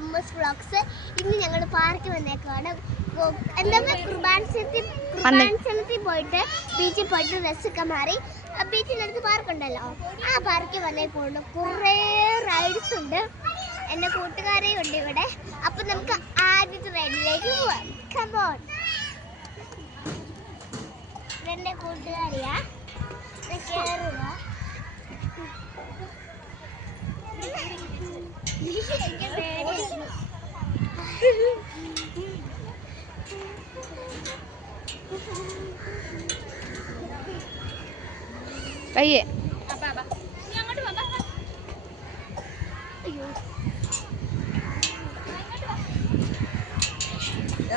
അമ്മൂസ് vlogs. ഇന്ന് ഞങ്ങൾ പാർക്കിൽ വന്നേക്കാണ്. എന്താ കുർബാൻസത്തിൽ പോയിട്ട് ബീച്ചിൽ പോയിട്ട് ഡ്രസ്സൊക്കെ മാറി ബീച്ചിനടുത്ത് പാർക്കുണ്ടല്ലോ, ആ പാർക്കിൽ വന്നേക്കൊണ്ട് കുറേ റൈഡ്സ് ഉണ്ട്. എൻ്റെ കൂട്ടുകാരെയും ഉണ്ട് ഇവിടെ. അപ്പം നമുക്ക് ആദ്യത്തെ റൈഡിലേക്ക് പോവാം. Come on. ഇതെൻ്റെ കൂട്ടുകാരിയാ. കയറുക. എനിക്ക് പേടിയായിരുന്നു. പയ്യെ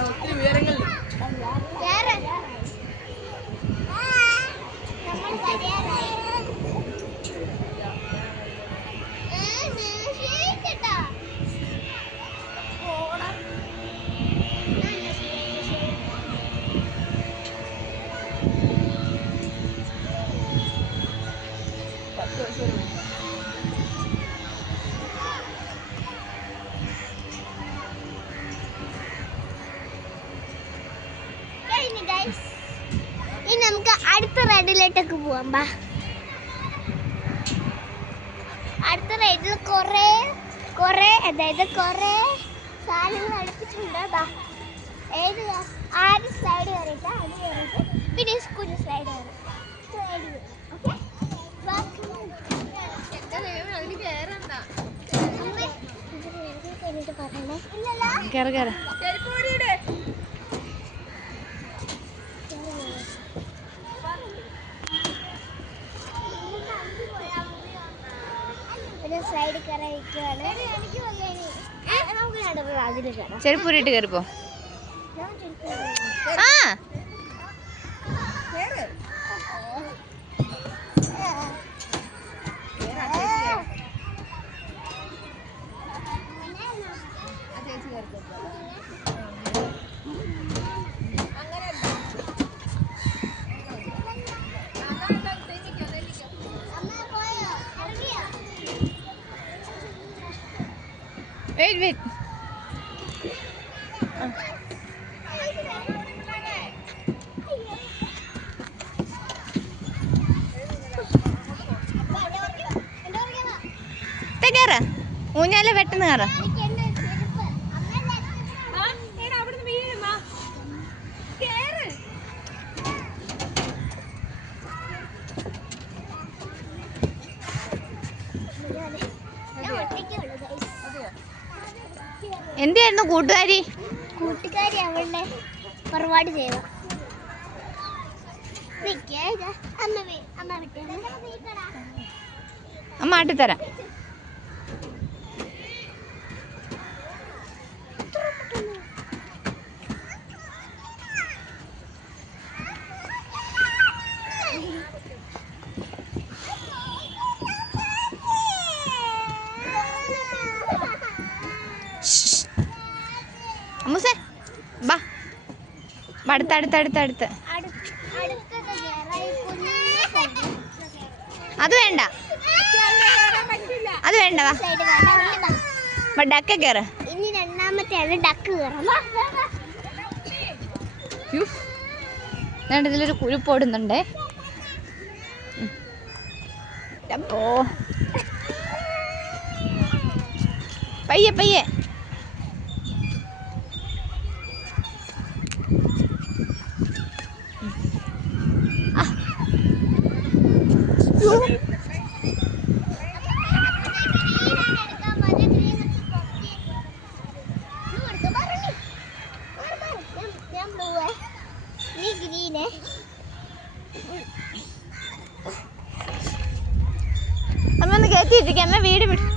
ഒത്തിരി ഉയരങ്ങളിൽ ഇനി നമുക്ക് അടുത്ത റൈഡിലേക്കൊക്കെ പോവാം. അടുത്ത റൈഡിൽ കുറേ സാധനങ്ങൾ അടുപ്പിച്ചിട്ടുണ്ട്. ആദ്യം സ്ലൈഡ് കയറിയിട്ട് അത് കയറിയിട്ട് പിന്നെ കുഞ്ഞു സ്ലൈഡ് കയറി. സ്ലൈഡ് കയറിയിരിക്കുകയാണ്. നമുക്ക് അതിൽ കയറാം. ചെരുപ്പൂരിട്ട് കയറിപ്പോ. ആ wait. കയറ ഊഞ്ഞാല പെട്ടെന്ന് കയറ. എന്തായിരുന്നു കൂട്ടുകാരി അവളുടെ പരിപാടി ചെയ്ത അമ്മ ആട്ടിത്തരാം. അമ്മൂസേ ബാ അടുത്ത് അത് വേണ്ട വാ ഡക്ക് കയറ. ഇനി രണ്ടാമത്തെ ഡക്ക് കയറാം. ഇതിലൊരു കുരുപ്പോടുന്നുണ്ടേ. അപ്പോ പയ്യെ അമ്മ ഒന്ന് കയറ്റിയിരിക്കാം. അമ്മ വീട് വിട്ടു.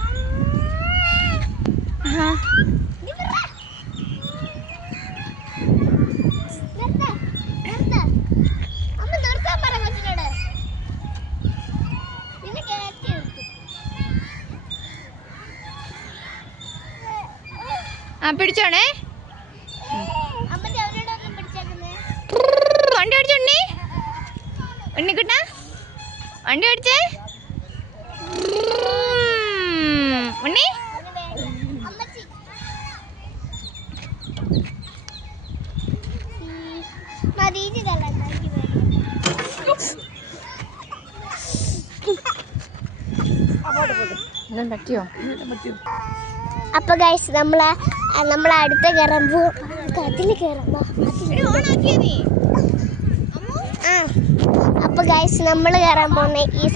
ആ പിടിച്ചോണേ. വണ്ടി ഓടിച്ചോണ്ണി. ഉണ്ണിക്കുട്ടാ വണ്ടി ഓടിച്ചേ. ഉണ്ണി മതിയിട്ട് കയറാൻ പറ്റിയോ? അപ്പൊ ഗൈസ് നമ്മളെ അടുത്ത കയറുമ്പോ അതിൽ കയറുമ്പോ അപ്പൊ ഗൈസ് നമ്മൾ കയറാൻ പോകുന്ന ഈ